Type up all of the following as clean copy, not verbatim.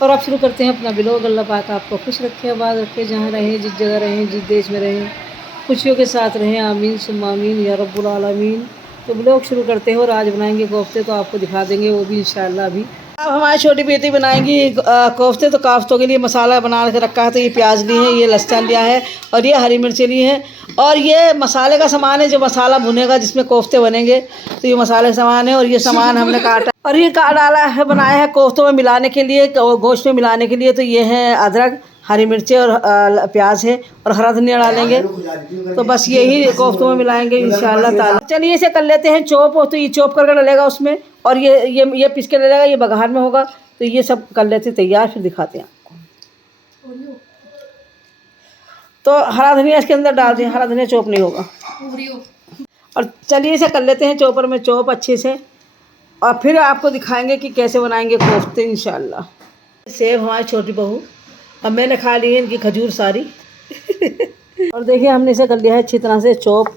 और आप शुरू करते हैं अपना ब्लॉग। अल्लाह पाक आपको खुश रखे, आबाद रखे, जहाँ रहें, जिस जगह रहें, जिस देश में रहें, खुशियों के साथ रहें। आमीन सुम्मा आमीन या रब्बुल आलमीन। तो ब्लॉग शुरू करते हैं और आज बनाएंगे कोफ्ते, तो आपको दिखा देंगे वो भी इंशाल्लाह अभी। अब हमारी छोटी बेटी बनाएंगी कोफ्ते। तो कोफ्तों के लिए मसाला बना के रखा है। तो ये प्याज ली है, ये लहसुन लिया है और ये हरी मिर्ची ली है और ये मसाले का सामान है जो मसाला भुनेगा जिसमें कोफ्ते बनेंगे। तो ये मसाले का सामान है और ये सामान हमने काटा और ये काट डाला है, बनाया है कोफ्तों में मिलाने के लिए, गोश्त में मिलाने के लिए। तो ये है अदरक, हरी मिर्ची और प्याज है और हरा धनिया डालेंगे। तो बस यही कोफ्तों में मिलाएंगे इंशाल्लाह ताला। चलिए इसे कर लेते हैं चॉप। तो ये चॉप करके डलेगा उसमें और ये पीस के डलेगा, ये बघार में होगा। तो ये सब कर लेते हैं तैयार, फिर दिखाते हैं आपको। तो हरा धनिया इसके अंदर डाल दिया, हरा धनिया चॉप नहीं होगा। और चलिए इसे कर लेते हैं चॉपर में चॉप अच्छे से और फिर आपको दिखाएंगे कि कैसे बनाएंगे कोफ्ते इंशाल्लाह। सेब हमारी छोटी बहू, अब मैंने खा ली है इनकी खजूर सारी। और देखिए हमने इसे कर लिया है अच्छी तरह से चॉप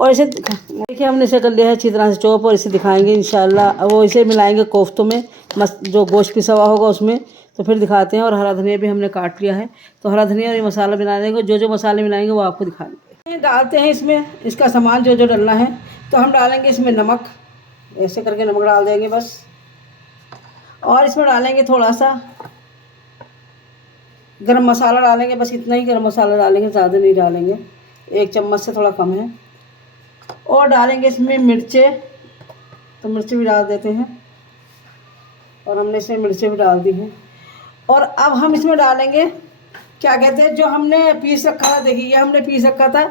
और इसे देखिए हमने इसे कर लिया है अच्छी तरह से चॉप और इसे दिखाएंगे इंशाल्लाह। वो इसे मिलाएंगे कोफ्तों में, मस्त जो गोश्त पिसा हुआ होगा उसमें। तो फिर दिखाते हैं। और हरा धनिया भी हमने काट लिया है। तो हरा धनिया और ये मसाला मिला देंगे, जो मसाले मिलाएंगे वो आपको दिखाएंगे। डालते हैं इसमें इसका सामान जो डलना है। तो हम डालेंगे इसमें नमक, ऐसे करके नमक डाल देंगे बस। और इसमें डालेंगे थोड़ा सा गरम मसाला डालेंगे, बस इतना ही गरम मसाला डालेंगे, ज़्यादा नहीं डालेंगे, 1 चम्मच से थोड़ा कम है। और डालेंगे इसमें मिर्चें, तो मिर्ची भी डाल देते हैं और हमने इसमें मिर्चें भी डाल दी हैं। और अब हम इसमें डालेंगे क्या कहते हैं जो हमने पीस रखा था। देखिए ये हमने पीस रखा था,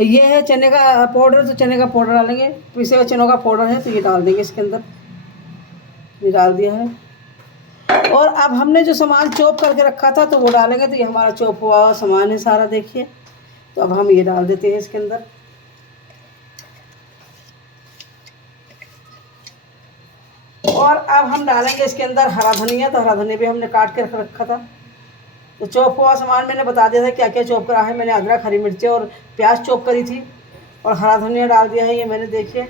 ये है चने का पाउडर। तो चने का पाउडर डालेंगे, पीसे हुए चनों का पाउडर है तो ये डाल देंगे इसके अंदर, ये डाल दिया है। और अब हमने जो सामान चॉप करके रखा था तो वो डालेंगे। तो ये हमारा चॉप हुआ सामान है सारा, देखिए। तो अब हम ये डाल देते हैं इसके अंदर। और अब हम डालेंगे इसके अंदर हरा धनिया। तो हरा धनिया भी हमने काट के रखा था। तो चॉप हुआ सामान मैंने बता दिया था क्या क्या चॉप करा है। मैंने अदरक, हरी मिर्चें और प्याज चॉप करी थी और हरा धनिया डाल दिया है ये मैंने, देखिए।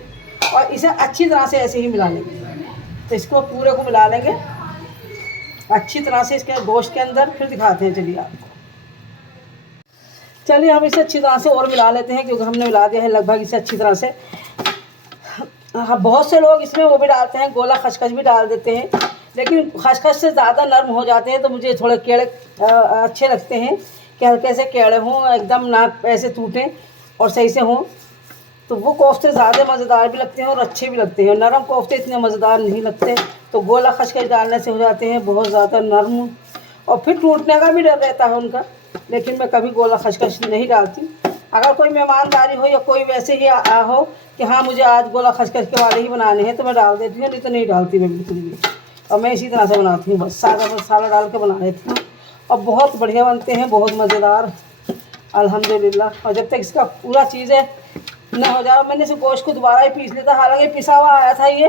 और इसे अच्छी तरह से ऐसे ही मिला लेंगे। तो इसको पूरे को मिला लेंगे अच्छी तरह से इसके गोश्त के अंदर, फिर दिखाते हैं। चलिए आपको, चलिए हम इसे अच्छी तरह से और मिला लेते हैं क्योंकि हमने मिला दिया है लगभग इसे अच्छी तरह से। हाँ, बहुत से लोग इसमें वो भी डालते हैं, गोला खसखस भी डाल देते हैं, लेकिन खसखस से ज़्यादा नरम हो जाते हैं। तो मुझे थोड़े केड़े अच्छे लगते हैं कि हल्के से केड़े हों, एकदम ना ऐसे टूटें और सही से हों। तो वो कोफ्ते ज़्यादा मज़ेदार भी लगते हैं और अच्छे भी लगते हैं। नरम कोफ्ते इतने मज़ेदार नहीं लगते। तो गोला खसखस डालने से हो जाते हैं बहुत ज़्यादा नरम और फिर टूटने का भी डर रहता है उनका। लेकिन मैं कभी गोला खसखस नहीं डालती। अगर कोई मेहमानदारी हो या कोई वैसे ही हो कि हाँ मुझे आज गोला खसखस के वाले ही बनाने हैं तो मैं डाल देती हूँ, नहीं तो नहीं डालती मैं बिल्कुल भी। और मैं इसी तरह से बनाती हूँ, बस सादा मसाला डाल के बना लेती हूँ और बहुत बढ़िया बनते हैं, बहुत मज़ेदार अल्हम्दुलिल्लाह। और जब तक इसका पूरा चीज़ें न हो जाए, मैंने इसे गोश्त को दोबारा ही पीस लिया था। हालांकि पिसा हुआ आया था ये,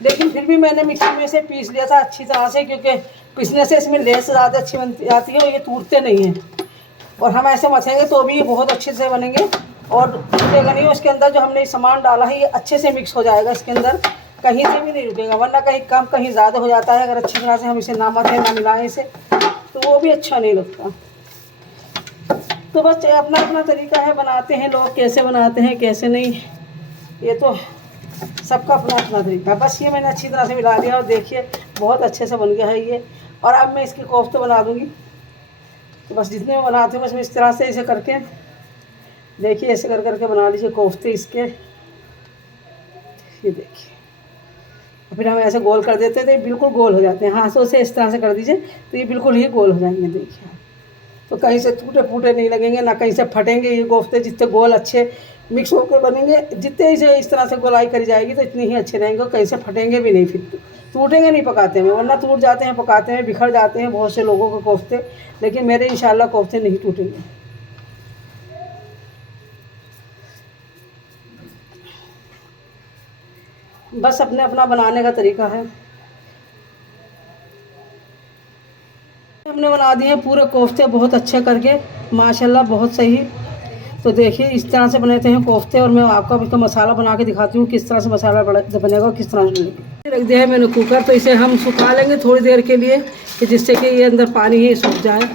लेकिन फिर भी मैंने मिक्सी में से पीस लिया था अच्छी तरह से, क्योंकि पीसने से इसमें लेस ज़्यादा अच्छी बनती आती है और ये टूटते नहीं हैं। और हम ऐसे मथेंगे तो भी ये बहुत अच्छे से बनेंगे और टूटेगा नहीं। उसके अंदर जो हमने सामान डाला है ये अच्छे से मिक्स हो जाएगा इसके अंदर, कहीं से भी नहीं रुकेगा। वरना कहीं कम कहीं ज़्यादा हो जाता है अगर अच्छी तरह से हम इसे ना मथें ना मिलाएं इसे, तो वो भी अच्छा नहीं लगता। तो बस अपना अपना तरीका है, बनाते हैं लोग, कैसे बनाते हैं कैसे नहीं, ये तो सबका अपना अपना तरीका है। बस ये मैंने अच्छी तरह से मिला दिया और देखिए बहुत अच्छे से बन गया है ये। और अब मैं इसकी कोफ्ते बना दूँगी। तो बस जितने मैं बनाती हूँ बस मैं इस तरह से इसे करके, देखिए ऐसे कर करके बना लीजिए कोफ्ते इसके, ये देखिए। फिर हम ऐसे गोल कर देते हैं तो ये बिल्कुल गोल हो जाते हैं। हाथों से इस तरह से कर दीजिए तो ये बिल्कुल ही गोल हो जाएंगे, देखिए। तो कहीं से टूटे फूटे नहीं लगेंगे, ना कहीं से फटेंगे ये कोफ्ते। जितने गोल अच्छे मिक्स होकर बनेंगे, जितने इसे इस तरह से गोलाई करी जाएगी तो इतने ही अच्छे रहेंगे, कहीं से फटेंगे भी नहीं, फिर टूटेंगे नहीं पकाते में। वरना टूट जाते हैं पकाते में, बिखर जाते हैं बहुत से लोगों के कोफ्ते, लेकिन मेरे इंशाल्लाह कोफ्ते नहीं टूटेंगे। बस अपने अपना बनाने का तरीका है। हमने बना दिए पूरे कोफ्ते बहुत अच्छे करके, माशाल्लाह बहुत सही। तो देखिए इस तरह से बनाते हैं कोफ्ते, और मैं आपको अब इसका मसाला बना के दिखाती हूँ किस तरह से मसाला बनेगा और किस तरह से बनेगा। रख दिया है मैंने कुकर, तो इसे हम सुखा लेंगे थोड़ी देर के लिए कि जिससे कि ये अंदर पानी है सूख जाए।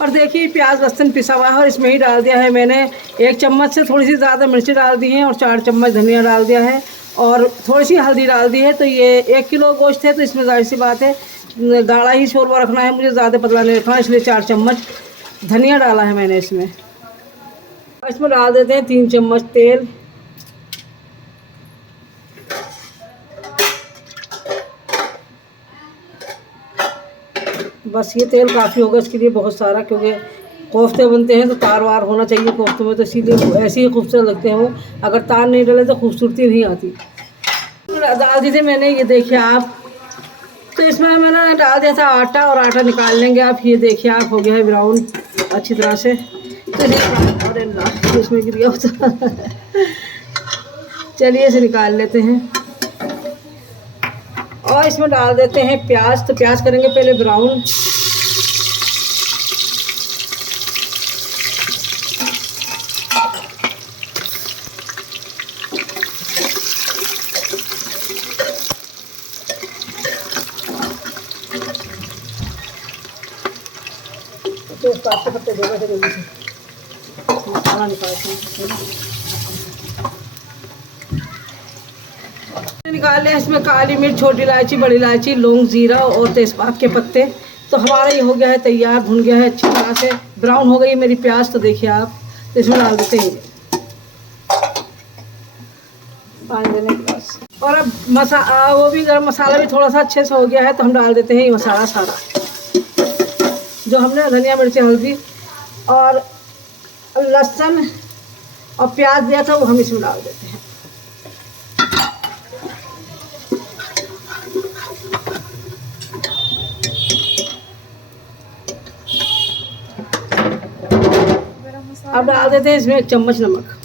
और देखिए प्याज लहसुन पिसा हुआ है और इसमें ही डाल दिया है मैंने 1 चम्मच से थोड़ी सी ज़्यादा मिर्ची डाल दी है और 4 चम्मच धनिया डाल दिया है और थोड़ी सी हल्दी डाल दी है। तो ये 1 किलो गोश्त है, तो इसमें जाहिर सी बात है गाढ़ा ही शोरबा रखना है, मुझे ज़्यादा पतला नहीं रखना, इसलिए 4 चम्मच धनिया डाला है मैंने इसमें। इसमें डाल देते हैं 3 चम्मच तेल। बस ये तेल काफ़ी होगा इसके लिए, बहुत सारा, क्योंकि कोफ्ते बनते हैं तो तार वार होना चाहिए कोफ्ते में, तो इसीलिए ऐसे ही खूबसूरत लगते हैं वो। अगर तार नहीं डाले तो खूबसूरती नहीं आती। डाल दी थी मैंने, ये देखिए आप, तो इसमें मैंने डाल दिया था आटा, और आटा निकाल लेंगे आप। ये देखिए आप, हो गया है ब्राउन अच्छी तरह से। तो इसमें गिर गया चलिए इसे निकाल लेते हैं और इसमें डाल देते हैं प्याज। तो प्याज करेंगे पहले ब्राउन। तो काटते पत्ते जगह से जल्दी से मसाला निकालते हैं। निकाल लिया इसमें काली मिर्च, छोटी इलायची, बड़ी इलायची, लौंग, जीरा और तेजपात के पत्ते। तो हमारा ये हो गया है तैयार, भुन गया है अच्छी तरह से, ब्राउन हो गई मेरी प्याज। तो देखिए आप, तो इसमें डाल देते हैं पानी देने के बाद। और अब वो भी गरम मसाला भी थोड़ा सा अच्छे से हो गया है, तो हम डाल देते हैं ये मसाला सारा जो हमने धनिया मिर्ची हल्दी और लहसुन और प्याज दिया था, वो हम इसमें डाल देते हैं। अब डाल देते हैं इसमें 1 चम्मच नमक।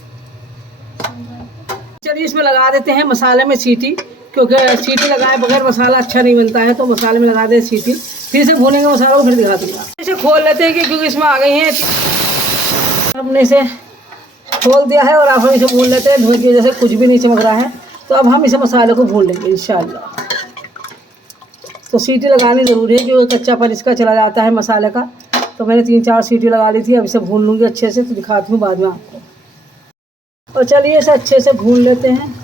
चलिए इसमें लगा देते हैं मसाले में सीटी, क्योंकि सीटी लगाए बगैर मसाला अच्छा नहीं बनता है, तो मसाले में लगा दें सीटी। फिर से भूनेंगे मसाला को, फिर दिखा दूँगा। इसे खोल लेते हैं क्योंकि इसमें आ गई हैं। हमने इसे खोल दिया है और अब हम इसे भून लेते हैं। धोई की जैसे कुछ भी नहीं चमक रहा है, तो अब हम इसे मसाले को भून लेंगे इंशाल्लाह। तो सीटी लगानी ज़रूरी है क्योंकि कच्चापन इसका चला जाता है मसाले का। तो मैंने 3-4 सीटी लगा ली थी, अब इसे भून लूँगी अच्छे से, तो दिखाती हूँ बाद में आपको। और चलिए इसे अच्छे से भून लेते हैं।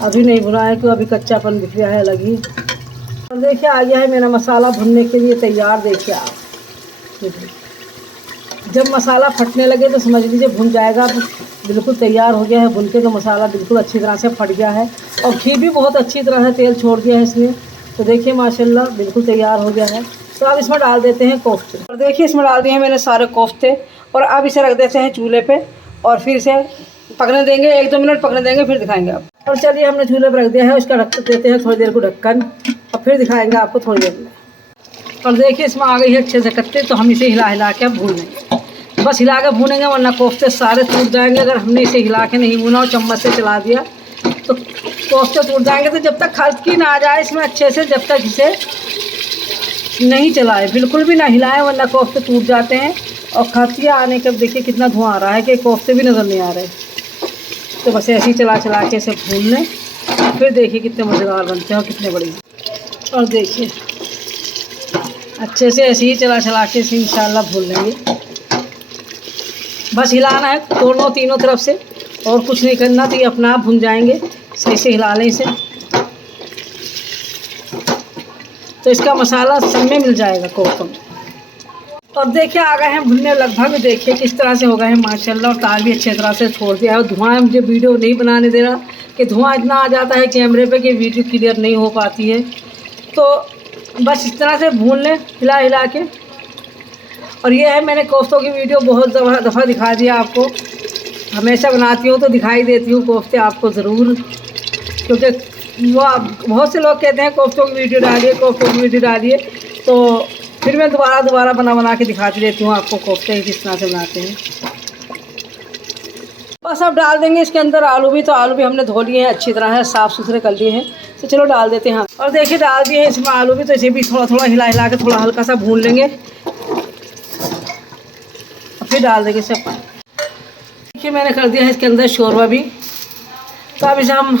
अभी नहीं भुना है क्योंकि अभी कच्चापन दिख रहा है अलग ही। और देखिए आ गया है मेरा मसाला भुनने के लिए तैयार। देखिए आप, जब मसाला फटने लगे तो समझ लीजिए भुन जाएगा। बिल्कुल तैयार हो गया है भुन के, तो मसाला बिल्कुल अच्छी तरह से फट गया है और घी भी बहुत अच्छी तरह से तेल छोड़ दिया है इसने। तो देखिए माशाल्लाह बिल्कुल तैयार हो गया है। तो अब इसमें डाल देते हैं कोफ्ते। और देखिए इसमें डाल दिए हैं मैंने सारे कोफ्ते, और अब इसे रख देते हैं चूल्हे पे और फिर इसे पकने देंगे। 1-2 मिनट पकने देंगे, फिर दिखाएंगे आप। और चलिए हमने चूल्हे पर रख दिया है, उसका रख देते हैं थोड़ी देर को ढक्कन, और फिर दिखाएंगे आपको थोड़ी देर में। और देखिए इसमें आ गई है अच्छे से कत्ते, तो हम इसे हिला हिला के भून लेंगे। बस हिला के भूनेंगे, वरना कोफ्ते सारे टूट जाएंगे। अगर हमने इसे हिला के नहीं भूना और चम्मच से चला दिया तो कोफ्ते टूट जाएंगे। तो जब तक खलकी ना आ जाए इसमें अच्छे से, जब तक इसे नहीं चलाए, बिल्कुल भी ना हिलाएं, वरना कोफ्ते टूट जाते हैं। और खलकियाँ आने के देखिए कितना धुआं आ रहा है कि कोफ्ते भी नज़र नहीं आ रहे। तो बस ऐसे ही चला चला के इसे भून लें, फिर देखिए कितने मज़ेदार बनते हैं और कितने बड़े। और देखिए अच्छे से ऐसे ही चला चला के इसे इंशाल्लाह भून लेंगे। बस हिलाना है दोनों तीनों तरफ से, और कुछ नहीं करना, तो ये अपना आप भुन जाएंगे। सही से हिला लें इसे, तो इसका मसाला सब में मिल जाएगा कोफ्तों में। और देखिए आ गए हैं भुनने लगभग। देखिए किस तरह से हो गए हैं माशाल्लाह, और ताल भी अच्छी तरह से छोड़ दिया है। और धुआं मुझे वीडियो नहीं बनाने दे रहा कि धुआं इतना आ जाता है कैमरे पे कि वीडियो क्लियर नहीं हो पाती है। तो बस इस तरह से भून लें हिला हिला के। और ये है मैंने कोफ्तों की वीडियो बहुत दफ़ा दिखा दिया आपको, हमेशा बनाती हूँ तो दिखाई देती हूँ कोफ्ते आपको ज़रूर, क्योंकि वो बहुत से लोग कहते हैं कोफ्तों की वीडियो डालिए, कोफ्तों की वीडियो डालिए। तो फिर मैं दोबारा बना के दिखाती रहती हूँ आपको कोफ्ते किस तरह से बनाते हैं। बस अब डाल देंगे इसके अंदर आलू भी। तो आलू भी हमने धो लिए हैं अच्छी तरह है, साफ़ सुथरे कर लिए हैं। तो चलो डाल देते हैं। और देखिए डाल दिए हैं इसमें आलू भी। तो इसे भी थोड़ा थोड़ा हिला हिला के थोड़ा हल्का सा भून लेंगे। फिर डाल देंगे सब पानी। देखिए मैंने कर दिया है इसके अंदर शोरबा भी। तो अब इसे हम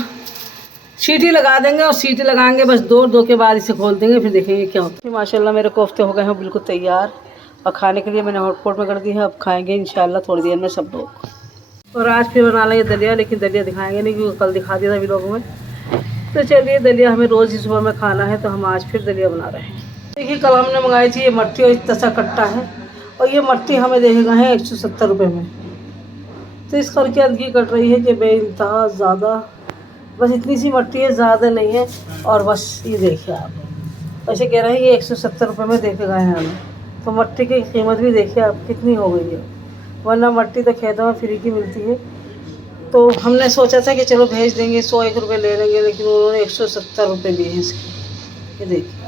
सीटी लगा देंगे और सीटी लगाएंगे बस दो के बाद इसे खोल देंगे, फिर देखेंगे क्या होता है। माशाल्लाह मेरे कोफ्ते हो गए हैं बिल्कुल तैयार और खाने के लिए मैंने हॉटपॉट में कर दी है। अब खाएंगे इंशाल्लाह थोड़ी देर में सब लोग। और आज फिर बना लेंगे दलिया, लेकिन दलिया दिखाएंगे नहीं क्योंकि कल दिखा दिया था व्लॉग में। तो चलिए दलिया हमें रोज़ ही सुबह में खाना है, तो हम आज फिर दलिया बना रहे हैं। देखिए कल हमने मंगाई थी ये मट्टी और इतना सा कट्टा है, और ये मट्टी हमें देगा है 170 रुपये में। तो इस करके अंदर कट रही है कि बेइंतहा ज़्यादा, बस इतनी सी मट्टी है, ज़्यादा नहीं है। और बस ये देखिए आप वैसे कह रहे हैं ये 170 रुपये में देखेगा है हमें, तो मट्टी की कीमत भी देखिए आप कितनी हो गई है। वरना मट्टी तो खेतों में फ्री की मिलती है। तो हमने सोचा था कि चलो भेज देंगे 101 रुपये ले लेंगे, लेकिन उन्होंने 170 रुपये लिए हैं इसके। ये देखिए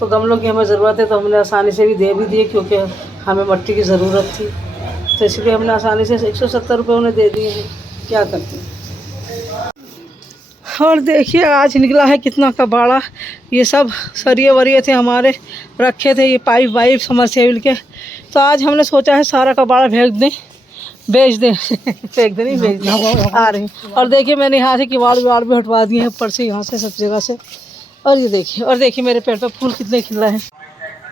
तो गमलों की हमें ज़रूरत है, तो हमने आसानी से भी दे भी दिए क्योंकि हमें मट्टी की ज़रूरत थी, तो इसलिए हमने आसानी से 170 रुपये उन्हें दे दिए हैं। क्या करते हैं। और देखिए आज निकला है कितना कबाड़ा। ये सब सरिये वरिये थे हमारे रखे थे, ये पाइप वाइप समरसेबल के, तो आज हमने सोचा है सारा कबाड़ा बेच दें फेंक दें नहीं बेच दें आ रही। और देखिए मैंने यहाँ से किवाड़ विवाड़ भी हटवा दिए हैं ऊपर से, यहाँ से सब जगह से। और ये देखिए मेरे पेड़ पे फूल कितने खिल रहे हैं।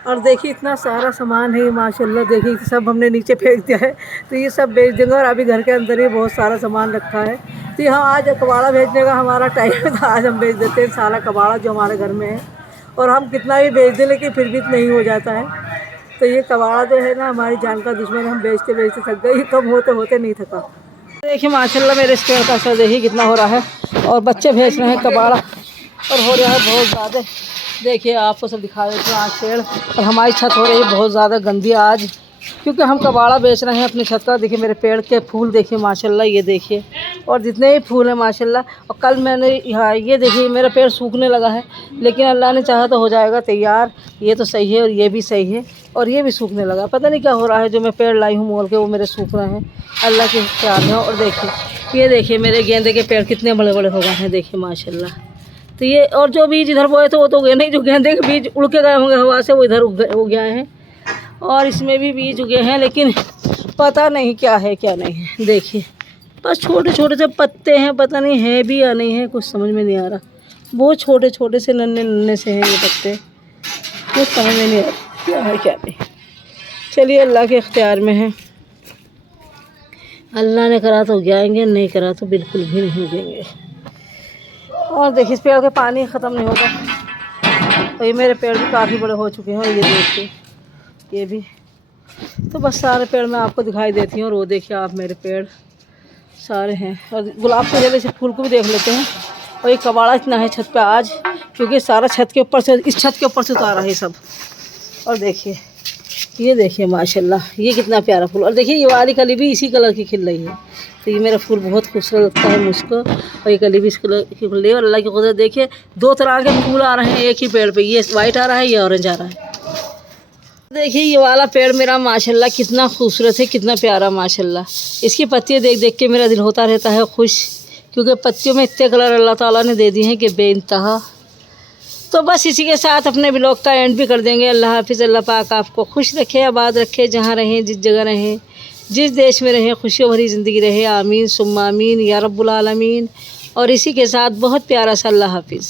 और देखिए इतना सारा सामान है ये माशाल्लाह। देखिए सब हमने नीचे फेंक दिया है, तो ये सब बेच देंगे। और अभी घर के अंदर ही बहुत सारा सामान रखा है, तो यहाँ आज कबाड़ा बेचने का हमारा टाइम है, तो आज हम बेच देते हैं सारा कबाड़ा जो हमारे घर में है। और हम कितना भी बेच दें लेकिन फिर भी नहीं हो जाता है। तो ये कबाड़ा जो है ना हमारी जान का दुश्मन, हम बेचते बेचते थक गए, कम होते होते नहीं थका। देखिए माशाल्लाह मेरे इस पेड़ का असर देखिए कितना हो रहा है, और बच्चे बेच रहे हैं कबाड़ा, और हो रहा है बहुत ज़्यादा। देखिए आपको सब दिखा देते हैं आज पेड़। और हमारी छत हो रही है बहुत ज़्यादा गंदी आज, क्योंकि हम कबाड़ा बेच रहे हैं अपनी छत का। देखिए मेरे पेड़ के फूल देखिए माशाल्लाह, ये देखिए, और जितने भी फूल हैं माशाल्लाह। और कल मैंने यहाँ ये देखिए मेरा पेड़ सूखने लगा है, लेकिन अल्लाह ने चाहा तो हो जाएगा तैयार। ये तो सही है और ये भी सही है, और ये भी सूखने लगा। पता नहीं क्या हो रहा है, जो मैं पेड़ लाई हूँ मोल के वो मेरे सूख रहे हैं, अल्लाह के प्यार में। और देखिए ये देखिए मेरे गेंदे के पेड़ कितने बड़े बड़े हो गए हैं, देखिए माशाल्लाह। तो ये और जो बीज इधर बोए थे वो तो उगे नहीं, जो गेंदे के बीज उड़ के गए होंगे हवा से वो इधर उग गए हैं। और इसमें भी बीज उगे हैं, लेकिन पता नहीं क्या है क्या नहीं है। देखिए बस छोटे छोटे से पत्ते हैं, पता नहीं है भी या नहीं है, कुछ समझ में नहीं आ रहा। बहुत छोटे छोटे से नन्हे नन्हे से हैं ये पत्ते, कुछ समझ में नहीं आ रहा क्या है क्या नहीं। चलिए अल्लाह के इख्तियार में है, अल्लाह ने करा तो उगाएंगे, नहीं करा तो बिल्कुल भी नहीं उगेंगे। और देखिए इस पेड़ के पानी ख़त्म नहीं होता, और ये मेरे पेड़ भी काफ़ी बड़े हो चुके हैं। और ये देखिए ये भी, तो बस सारे पेड़ मैं आपको दिखाई देती हूँ। और वो देखिए आप मेरे पेड़ सारे हैं, और गुलाब के जैसे फूल को भी देख लेते हैं। और ये कबाड़ा इतना है छत पे आज, क्योंकि सारा छत के ऊपर से, इस छत के ऊपर से उतारा है सब। और देखिए ये देखिए माशाल्लाह ये कितना प्यारा फूल। और देखिए ये वाली कली भी इसी कलर की खिल रही है, तो ये मेरा फूल बहुत खूबसूरत लगता है मुझको। और ये कली भी इस कलर की खिल रही है। और अल्लाह की कुदरत देखिए 2 तरह के फूल आ रहे हैं एक ही पेड़ पे, ये वाइट आ रहा है, ये ऑरेंज आ रहा है। देखिए ये वाला पेड़ मेरा माशाल्लाह कितना खूबसूरत है, कितना प्यारा माशाल्लाह। इसकी पत्तियाँ देख देख के मेरा दिल होता रहता है खुश, क्योंकि पत्तियों में इतने कलर अल्लाह ताला ने दे दिए हैं कि बेइंतहा। तो बस इसी के साथ अपने ब्लॉग का एंड भी कर देंगे। अल्लाह हाफिज़। अल्लाह पाक आपको खुश रखे, आबाद रखे, जहाँ रहें, जिस जगह रहें, जिस देश में रहें, खुशियों भरी ज़िंदगी रहे। आमीन सुम्मा आमीन या रब्बुल आलमीन। और इसी के साथ बहुत प्यारा सा अल्लाह हाफिज़।